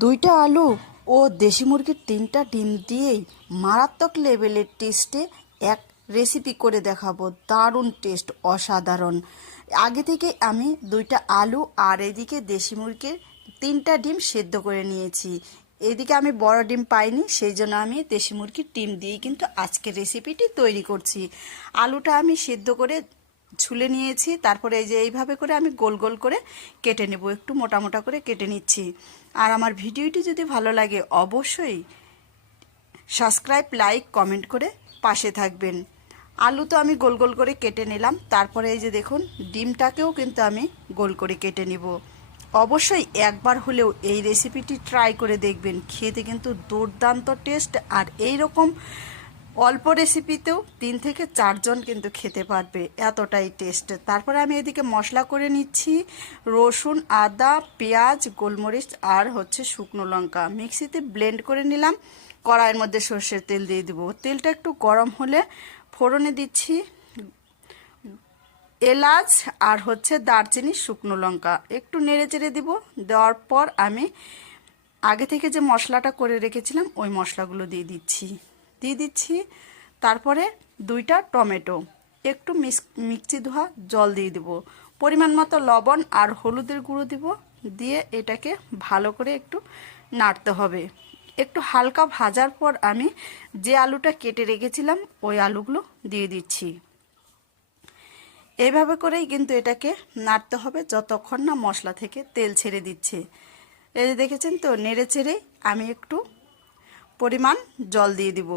দুইটা আলু ও দেশি মুরগির 3টা ডিম দিয়েই মারাত্মক লেভেলের টেস্টে এক রেসিপি করে দেখাবো। দারুণ টেস্ট, অসাধারণ। আগে থেকে আমি দুইটা আলু আর এদিকে দেশি মুরগির 3টা ডিম সেদ্ধ করে নিয়েছি। এদিকে আমি বড় ডিম পাইনি, সেই জন্য আমি দেশি মুরগির ডিম দিয়েই কিন্তু আজকের রেসিপিটি তৈরি করছি। আলুটা আমি সেদ্ধ করে ছুলে নিয়েছি, তারপরে এই যে এইভাবে করে আমি গোল গোল করে কেটে নেব, একটু মোটা মোটা করে কেটে নিচ্ছি। আর আমার ভিডিওটি যদি ভালো লাগে অবশ্যই সাবস্ক্রাইব, লাইক, কমেন্ট করে পাশে থাকবেন। আলু তো আমি গোল গোল করে কেটে নিলাম, তারপরে এই যে দেখুন ডিমটাকেও কিন্তু আমি গোল করে কেটে নিব। অবশ্যই একবার হলেও এই রেসিপিটি ট্রাই করে দেখবেন, খেতে কিন্তু দুর্দান্ত টেস্ট। আর এই রকম অল্প রেসিপিতেও 3 থেকে 4 জন কিন্তু খেতে পারবে, এতটাই টেস্ট। তারপরে আমি এদিকে মশলা করে নিচ্ছি। রসুন, আদা, পেঁয়াজ, গোলমরিচ আর শুকনো লঙ্কা মিক্সিতে ব্লেন্ড করে নিলাম। কড়াইয়ের মধ্যে সর্ষের তেল দিয়ে দেবো। তেলটা একটু গরম হলে ফোড়নে দিচ্ছি এলাচ আর দারচিনি, শুকনো লঙ্কা। একটু নেড়ে চেড়ে দিব। দেওয়ার পর আমি আগে থেকে যে মশলাটা করে রেখেছিলাম ওই মশলাগুলো দিয়ে দিচ্ছি। তারপরে 2টা টমেটো, একটু মিক্সি ধোয়া জল দিয়ে দেব, পরিমাণ মতো লবণ আর হলুদের গুঁড়ো দিব। দিয়ে এটাকে ভালো করে একটু নাড়তে হবে। একটু হালকা ভাজার পর আমি যে আলুটা কেটে রেখেছিলাম ওই আলুগুলো দিয়ে দিচ্ছি। এইভাবে করেই কিন্তু এটাকে নাড়তে হবে যতক্ষণ না মশলা থেকে তেল ছেড়ে দিচ্ছে। এই যে দেখেছেন তো, নেড়ে চেড়ে আমি একটু পরিমাণ জল দিয়ে দিব।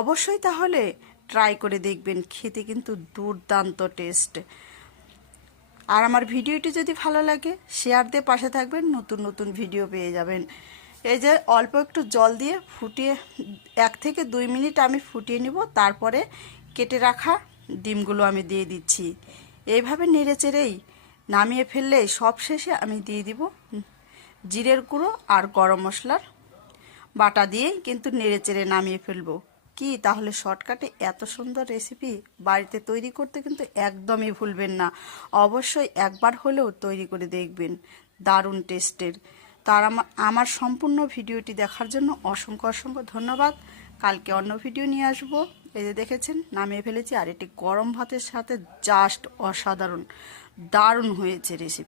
অবশ্যই তাহলে ট্রাই করে দেখবেন, খেতে কিন্তু দুর্দান্ত টেস্ট। আর আমার ভিডিওটি যদি ভালো লাগে শেয়ার দিয়ে পাশে থাকবেন, নতুন নতুন ভিডিও পেয়ে যাবেন। এই যে অল্প একটু জল দিয়ে ফুটিয়ে 1 থেকে 2 মিনিট আমি ফুটিয়ে নিব। তারপরে কেটে রাখা ডিমগুলো আমি দিয়ে দিচ্ছি। এইভাবে নেড়ে চেড়েই নামিয়ে ফেললে সবশেষে আমি দিয়ে দিব জিরের গুঁড়ো আর গরম মশলার বাটা দিয়েই কিন্তু নেড়ে চেড়ে নামিয়ে ফেলবো। কি তাহলে শর্টকাটে এত সুন্দর রেসিপি বাড়িতে তৈরি করতে কিন্তু একদমই ভুলবেন না। অবশ্যই একবার হলেও তৈরি করে দেখবেন, দারুণ টেস্টের। তার আমার সম্পূর্ণ ভিডিওটি দেখার জন্য অসংখ্য অসংখ্য ধন্যবাদ। কালকে অন্য ভিডিও নিয়ে আসবো। এই যে দেখেছেন নামিয়ে ফেলেছি, আর এটি গরম ভাতের সাথে জাস্ট অসাধারণ, দারুণ হয়েছে রেসিপি।